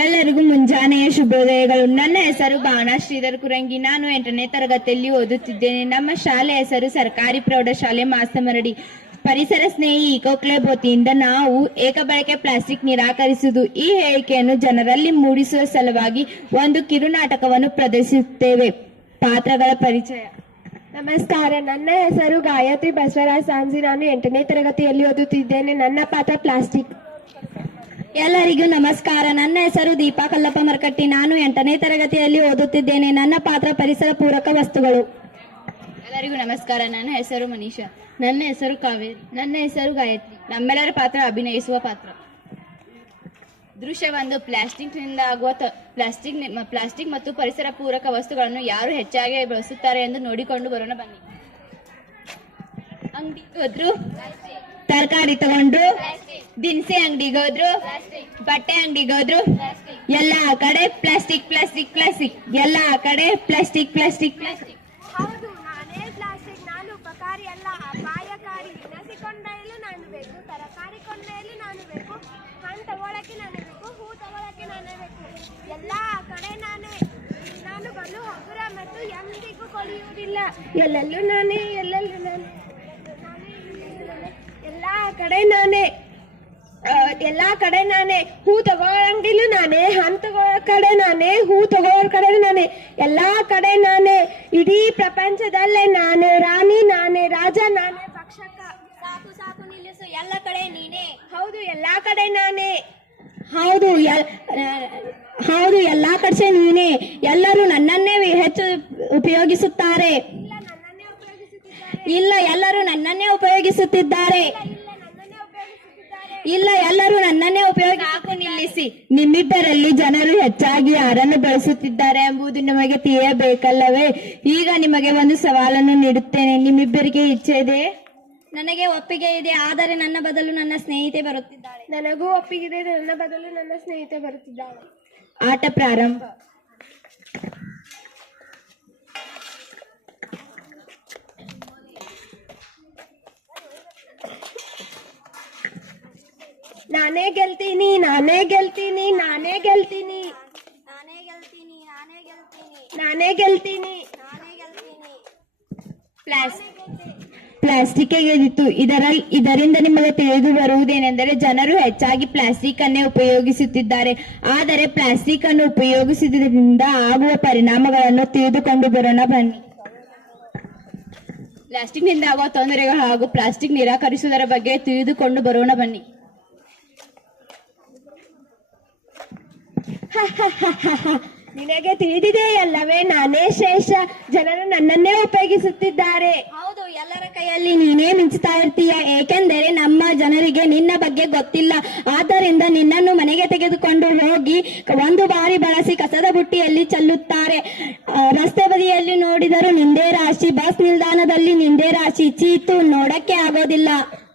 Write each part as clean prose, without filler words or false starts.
ಎಲ್ಲರಿಗೂ ಮುಂಜಾನೆಯ ಶುಭೋದಯಗಳು. ನನ್ನ ಹೆಸರು ಭಾವನಾ ಶ್ರೀಧರ್ ಕುರಂಗಿ. ನಾನು 8ನೇ ತರಗತಿಯಲ್ಲಿ ಓದುತ್ತಿದ್ದೇನೆ. ನಮ್ಮ ಶಾಲೆ ಹೆಸರು ಸರ್ಕಾರಿ ಪ್ರೌಢಶಾಲೆ ಮಾಸಮರಡಿ. ಪರಿಸರ ಸ್ನೇಹಿ ಇಕೋ ಕ್ಲಬ್ ವತಿಯಿಂದ ನಾವು ಏಕಬಳಕೆ ಪ್ಲಾಸ್ಟಿಕ್ ನಿರಾಕರಿಸುವುದು ಈ ಹೇಳಿಕೆಯನ್ನು ಜನರಲ್ಲಿ ಮೂಡಿಸುವ ಸಲುವಾಗಿ ಒಂದು ಕಿರುನಾಟಕವನ್ನು ಪ್ರದರ್ಶಿಸುತ್ತೇವೆ. ಪಾತ್ರಗಳ ಪರಿಚಯ. ನಮಸ್ಕಾರ, ನನ್ನ ಹೆಸರು ಗಾಯತ್ರಿ ಬಸವರಾಜ್ ಸಾಂಜಿ. ನಾನು 8ನೇ ತರಗತಿಯಲ್ಲಿ ಓದುತ್ತಿದ್ದೇನೆ. ನನ್ನ ಪಾತ್ರ ಪ್ಲಾಸ್ಟಿಕ್. ಎಲ್ಲರಿಗೂ ನಮಸ್ಕಾರ. ನನ್ನ ಹೆಸರು ದೀಪಾ ಕಲ್ಲಪ್ಪ ಮರಕಟ್ಟಿ. ನಾನು 8ನೇ ತರಗತಿಯಲ್ಲಿ ಓದುತ್ತಿದ್ದೇನೆ. ನನ್ನ ಪಾತ್ರ ಪರಿಸರ ಪೂರಕ ವಸ್ತುಗಳು. ಎಲ್ಲರಿಗೂ ನಮಸ್ಕಾರ. ನನ್ನ ಹೆಸರು ಮನೀಷಾ. ನನ್ನ ಹೆಸರು ಕಾವೇರಿ. ನನ್ನ ಹೆಸರು ಗಾಯತ್ರಿ. ನಮ್ಮೆಲ್ಲರ ಪಾತ್ರ ಅಭಿನಯಿಸುವ ಪಾತ್ರ. ದೃಶ್ಯ 1. ಪ್ಲಾಸ್ಟಿಕ್ನಿಂದ ಆಗುವ ಪ್ಲಾಸ್ಟಿಕ್ ಮತ್ತು ಪರಿಸರ ಪೂರಕ ವಸ್ತುಗಳನ್ನು ಯಾರು ಹೆಚ್ಚಾಗಿ ಬಳಸುತ್ತಾರೆ ಎಂದು ನೋಡಿಕೊಂಡು ಬರೋಣ ಬನ್ನಿ. ಅಂಗಡಿಗೆ ಹೋದ್ರು, ತರಕಾರಿ ತಗೊಂಡ್ರು, ದಿನಸಿ ಅಂಗಡಿಗೆ ಹೋದ್ರು, ಬಟ್ಟೆ ಅಂಗಡಿಗೆ ಹೋದ್ರು, ಎಲ್ಲಾ ಕಡೆ ಪ್ಲಾಸ್ಟಿಕ್ ಪ್ಲಾಸ್ಟಿಕ್ ಪ್ಲಾಸ್ಟಿಕ್, ಎಲ್ಲಾ ಕಡೆ ಪ್ಲಾಸ್ಟಿಕ್ ಪ್ಲಾಸ್ಟಿಕ್ ಪ್ಲಾಸ್ಟಿಕ್. ಹೌದು, ನಾನೇ ಪ್ಲಾಸ್ಟಿಕ್. ನಾನು ಉಪಕಾರಿ ಅಲ್ಲ, ಅಪಾಯಕಾರಿ. ದಿನಸಿ ಕೊಂಡೊಯ್ಯಲು ನಾನು ಬೇಕು, ತರಕಾರಿ ಕೊಂಡೊಯ್ಯಲು ನಾನು ಬೇಕು, ಹಣ್ಣು ತಗೊಳಕ್ಕೆ ನಾನು ಬೇಕು, ಹೂ ತಗೊಳಕ್ಕೆ ನಾನು ಬೇಕು. ಎಲ್ಲ ಕಡೆ ನಾನೇ. ನಾನು ಬಲು ಹಗುರ ಮತ್ತು ಎಂದಿಗೂ ಕೊಳೆಯುವುದಿಲ್ಲ. ಎಲ್ಲೆಲ್ಲೂ ನಾನೇ, ಎಲ್ಲೆಲ್ಲೂ ನಾನೇ, ಎಲ್ಲಾ ಕಡೆ ನಾನೇ. ಎಲ್ಲಾ ಕಡೆ ನಾನೇ. ಹೂ ತಗೊಳಂಗಿಲ್ಲ ನಾನೇ, ಹಣ್ಣು ತಗೊಳ್ಳೋ ಕಡೆ ನಾನೇ, ಹೂ ತಗೊಳ್ಳೋ ಕಡೆ ನಾನೇ, ಎಲ್ಲಾ ಕಡೆ ನಾನೇ. ಇಡೀ ಪ್ರಪಂಚದಲ್ಲೇ ನಾನೇ ರಾಣಿ, ನಾನೇ ರಾಜ, ನಾನೇ ಭಕ್ಷಕ. ಸಾಕು ಸಾಕು ನಿಲ್ಲಿಸು, ಎಲ್ಲ ಕಡೆ ನೀನೇ. ಹೌದು, ಎಲ್ಲಾ ಕಡೆ ನಾನೇ. ಹೌದು, ಎಲ್ಲಾ ಕಡೆ ನೀನೇ. ಎಲ್ಲರೂ ನನ್ನನ್ನೇ ಹೆಚ್ಚು ಉಪಯೋಗಿಸುತ್ತಾರೆ. ಇಲ್ಲ, ಎಲ್ಲರೂ ನನ್ನನ್ನೇ ಉಪಯೋಗಿಸುತ್ತಿದ್ದಾರೆ. ಇಲ್ಲ, ಎಲ್ಲರೂ ನನ್ನನ್ನೇ ಉಪಯೋಗ. ಸಾಕು ನಿಲ್ಲಿಸಿ. ನಿಮ್ಮಿಬ್ಬರಲ್ಲಿ ಜನರು ಹೆಚ್ಚಾಗಿ ಯಾರನ್ನು ಬಳಸುತ್ತಿದ್ದಾರೆ ಎಂಬುದು ನಿಮಗೆ ತಿಳಿಯಬೇಕಲ್ಲವೇ? ಈಗ ನಿಮಗೆ ಒಂದು ಸವಾಲನ್ನು ನೀಡುತ್ತೇನೆ. ನಿಮ್ಮಿಬ್ಬರಿಗೆ ಇಚ್ಛೆ ಇದೆ? ನನಗೆ ಒಪ್ಪಿಗೆ ಇದೆ, ಆದರೆ ನನ್ನ ಬದಲು ನನ್ನ ಸ್ನೇಹಿತೆ ಬರುತ್ತಿದ್ದಾಳೆ. ನನಗೂ ಒಪ್ಪಿಗೆ ಇದೆ, ನನ್ನ ಬದಲು ನನ್ನ ಸ್ನೇಹಿತೆ ಬರುತ್ತಿದ್ದಾಳೆ. ಆಟ ಪ್ರಾರಂಭ. ನಾನೇ ಗೆಲ್ತೀನಿ, ನಾನೇ ಗೆಲ್ತೀನಿ, ನಾನೇ ಗೆಲ್ತೀನಿ, ನಾನೇ ಗೆಲ್ತೀನಿ, ನಾನೇ ಗೆಲ್ತೀನಿ, ನಾನೇ ಗೆಲ್ತೀನಿ, ನಾನೇ ಗೆಲ್ತೀನಿ. ಪ್ಲಾಸ್ಟಿಕ್ ಗೆದ್ದಿತು. ಇದರಿಂದ ನಿಮಗೆ ತಿಳಿದು ಬರುವುದೇನೆಂದರೆ ಜನರು ಹೆಚ್ಚಾಗಿ ಪ್ಲಾಸ್ಟಿಕ್ ಅನ್ನೇ ಉಪಯೋಗಿಸುತ್ತಿದ್ದಾರೆ. ಆದರೆ ಪ್ಲಾಸ್ಟಿಕ್ ಅನ್ನು ಉಪಯೋಗಿಸುವುದರಿಂದ ಆಗುವ ಪರಿಣಾಮಗಳನ್ನು ತಿಳಿದುಕೊಂಡು ಬರೋಣ ಬನ್ನಿ. ಪ್ಲಾಸ್ಟಿಕ್ ನಿಂದ ಆಗುವ ತೊಂದರೆಗಳು ಹಾಗೂ ಪ್ಲಾಸ್ಟಿಕ್ ನಿರಾಕರಿಸುವುದರ ಬಗ್ಗೆ ತಿಳಿದುಕೊಂಡು ಬರೋಣ ಬನ್ನಿ. ನಿನಗೆ ತಿಳಿದಿದೆಯಲ್ಲವೇ, ನಾನೇ ಶ್ರೇಷ್ಠ. ಜನರು ನನ್ನನ್ನೇ ಉಪಯೋಗಿಸುತ್ತಿದ್ದಾರೆ. ಹೌದು, ಎಲ್ಲರ ಕೈಯಲ್ಲಿ ನೀನೇ ಮಿಂಚುತ್ತಾ ಇರ್ತೀಯ, ಏಕೆಂದರೆ ನಮ್ಮ ಜನರಿಗೆ ನಿನ್ನ ಬಗ್ಗೆ ಗೊತ್ತಿಲ್ಲ. ಆದ್ದರಿಂದ ನಿನ್ನನ್ನು ಮನೆಗೆ ತೆಗೆದುಕೊಂಡು ಹೋಗಿ ಒಂದು ಬಾರಿ ಬಳಸಿ ಕಸದ ಬುಟ್ಟಿಯಲ್ಲಿ ಚೆಲ್ಲುತ್ತಾರೆ. ರಸ್ತೆ ಬದಿಯಲ್ಲಿ ನೋಡಿದರೂ ನಿಂದೇ ರಾಶಿ, ಬಸ್ ನಿಲ್ದಾಣದಲ್ಲಿ ನಿಂದೇ ರಾಶಿ. ಚೀತು ನೋಡಕ್ಕೆ ಆಗೋದಿಲ್ಲ.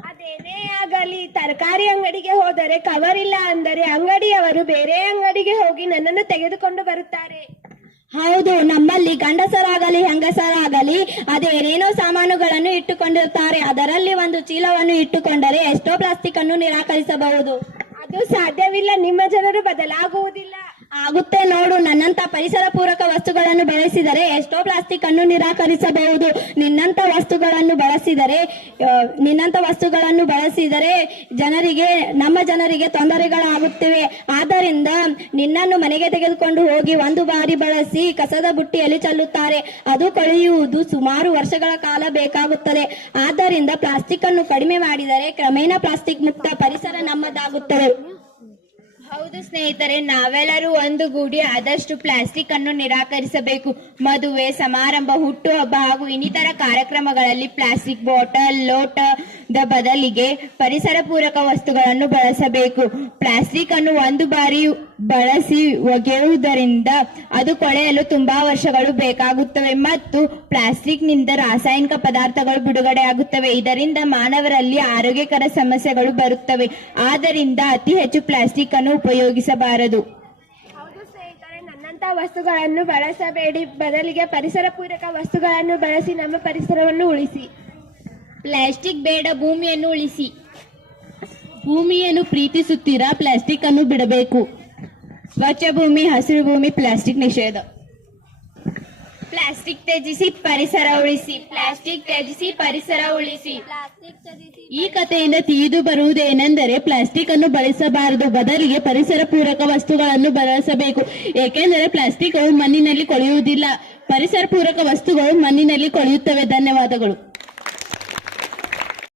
ಅದೇನೇ ಆಗಲಿ, ತರಕಾರಿ ಅಂಗಡಿಗೆ ಹೋದರೆ ಕವರ್ ಇಲ್ಲ ಅಂದರೆ ಅಂಗಡಿಯವರು ಬೇರೆ ಅಂಗಡಿಗೆ ಹೋಗಿ ನನ್ನನ್ನು ತೆಗೆದುಕೊಂಡು ಬರುತ್ತಾರೆ. ಹೌದು, ನಮ್ಮಲ್ಲಿ ಗಂಡಸರಾಗಲಿ ಹೆಂಗಸರಾಗಲಿ ಅದೇನೇನೋ ಸಾಮಾನುಗಳನ್ನು ಇಟ್ಟುಕೊಂಡಿರುತ್ತಾರೆ. ಅದರಲ್ಲಿ ಒಂದು ಚೀಲವನ್ನು ಇಟ್ಟುಕೊಂಡರೆ ಎಷ್ಟೋ ಪ್ಲಾಸ್ಟಿಕ್ ಅನ್ನು ನಿರಾಕರಿಸಬಹುದು. ಅದು ಸಾಧ್ಯವಿಲ್ಲ. ನಿಮ್ಮ ಜನರು ಬದಲಾಗುವುದಿಲ್ಲ. ಆಗುತ್ತೆ ನೋಡು. ನನ್ನಂತ ಪರಿಸರ ಪೂರಕ ವಸ್ತುಗಳನ್ನು ಬಳಸಿದರೆ ಎಷ್ಟೋ ಪ್ಲಾಸ್ಟಿಕ್ ಅನ್ನು ನಿರಾಕರಿಸಬಹುದು. ನಿನ್ನಂತ ವಸ್ತುಗಳನ್ನು ಬಳಸಿದರೆ ನಮ್ಮ ಜನರಿಗೆ ತೊಂದರೆಗಳಾಗುತ್ತಿವೆ. ಆದ್ದರಿಂದ ನಿನ್ನನ್ನು ಮನೆಗೆ ತೆಗೆದುಕೊಂಡು ಹೋಗಿ ಒಂದು ಬಾರಿ ಬಳಸಿ ಕಸದ ಬುಟ್ಟಿಯಲ್ಲಿ ಚೆಲ್ಲುತ್ತಾರೆ. ಅದು ಕೊಳೆಯುವುದು ಸುಮಾರು ವರ್ಷಗಳ ಕಾಲ ಬೇಕಾಗುತ್ತದೆ. ಆದ್ದರಿಂದ ಪ್ಲಾಸ್ಟಿಕ್ ಅನ್ನು ಕಡಿಮೆ ಮಾಡಿದರೆ ಕ್ರಮೇಣ ಪ್ಲಾಸ್ಟಿಕ್ ಮುಕ್ತ ಪರಿಸರ ನಮ್ಮದಾಗುತ್ತದೆ. ಹೌದು ಸ್ನೇಹಿತರೆ, ನಾವೆಲ್ಲರೂ ಒಂದುಗೂಡಿ ಆದಷ್ಟು ಪ್ಲಾಸ್ಟಿಕ್ ಅನ್ನು ನಿರಾಕರಿಸಬೇಕು. ಮದುವೆ ಸಮಾರಂಭ, ಹುಟ್ಟುಹಬ್ಬ ಹಾಗೂ ಇನ್ನಿತರ ಕಾರ್ಯಕ್ರಮಗಳಲ್ಲಿ ಪ್ಲಾಸ್ಟಿಕ್ ಬಾಟಲ್, ಲೋಟದ ಬದಲಿಗೆ ಪರಿಸರ ಪೂರಕ ವಸ್ತುಗಳನ್ನು ಬಳಸಬೇಕು. ಪ್ಲಾಸ್ಟಿಕ್ ಅನ್ನು ಒಂದು ಬಾರಿ ಬಳಸಿ ಒಗೆಯುವುದರಿಂದ ಅದು ಕೊಳೆಯಲು ತುಂಬಾ ವರ್ಷಗಳು ಬೇಕಾಗುತ್ತವೆ ಮತ್ತು ಪ್ಲಾಸ್ಟಿಕ್ ನಿಂದ ರಾಸಾಯನಿಕ ಪದಾರ್ಥಗಳು ಬಿಡುಗಡೆ ಆಗುತ್ತವೆ. ಇದರಿಂದ ಮಾನವರಲ್ಲಿ ಆರೋಗ್ಯಕರ ಸಮಸ್ಯೆಗಳು ಬರುತ್ತವೆ. ಆದ್ದರಿಂದ ಅತಿ ಹೆಚ್ಚು ಪ್ಲಾಸ್ಟಿಕ್ ಅನ್ನು ಉಪಯೋಗಿಸಬಾರದು. ಹೌದು ಸ್ನೇಹಿತರೆ, ನನ್ನಂತ ವಸ್ತುಗಳನ್ನು ಬಳಸಬೇಡಿ. ಬದಲಿಗೆ ಪರಿಸರ ಪೂರಕ ವಸ್ತುಗಳನ್ನು ಬಳಸಿ ನಮ್ಮ ಪರಿಸರವನ್ನು ಉಳಿಸಿ. ಪ್ಲಾಸ್ಟಿಕ್ ಬೇಡ, ಭೂಮಿಯನ್ನು ಉಳಿಸಿ. ಭೂಮಿಯನ್ನು ಪ್ರೀತಿಸುತ್ತೀರಾ? ಪ್ಲಾಸ್ಟಿಕ್ ಅನ್ನು ಬಿಡಬೇಕು. ಸ್ವಚ್ಛ ಭೂಮಿ, ಹಸಿರು ಭೂಮಿ, ಪ್ಲಾಸ್ಟಿಕ್ ನಿಷೇಧ. ಪ್ಲಾಸ್ಟಿಕ್ ತ್ಯಜಿಸಿ ಪರಿಸರ ಉಳಿಸಿ. ಪ್ಲಾಸ್ಟಿಕ್ ತ್ಯಜಿಸಿ ಪರಿಸರ ಉಳಿಸಿ. ಈ ಕಥೆಯಿಂದ ತಿಳಿದು ಬರುವುದೇನೆಂದರೆ ಪ್ಲಾಸ್ಟಿಕ್ ಅನ್ನು ಬಳಸಬಾರದು, ಬದಲಿಗೆ ಪರಿಸರ ಪೂರಕ ವಸ್ತುಗಳನ್ನು ಬಳಸಬೇಕು. ಏಕೆಂದರೆ ಪ್ಲಾಸ್ಟಿಕ್ ಮಣ್ಣಿನಲ್ಲಿ ಕೊಳೆಯುವುದಿಲ್ಲ, ಪರಿಸರ ಪೂರಕ ವಸ್ತುಗಳು ಮಣ್ಣಿನಲ್ಲಿ ಕೊಳೆಯುತ್ತವೆ. ಧನ್ಯವಾದಗಳು.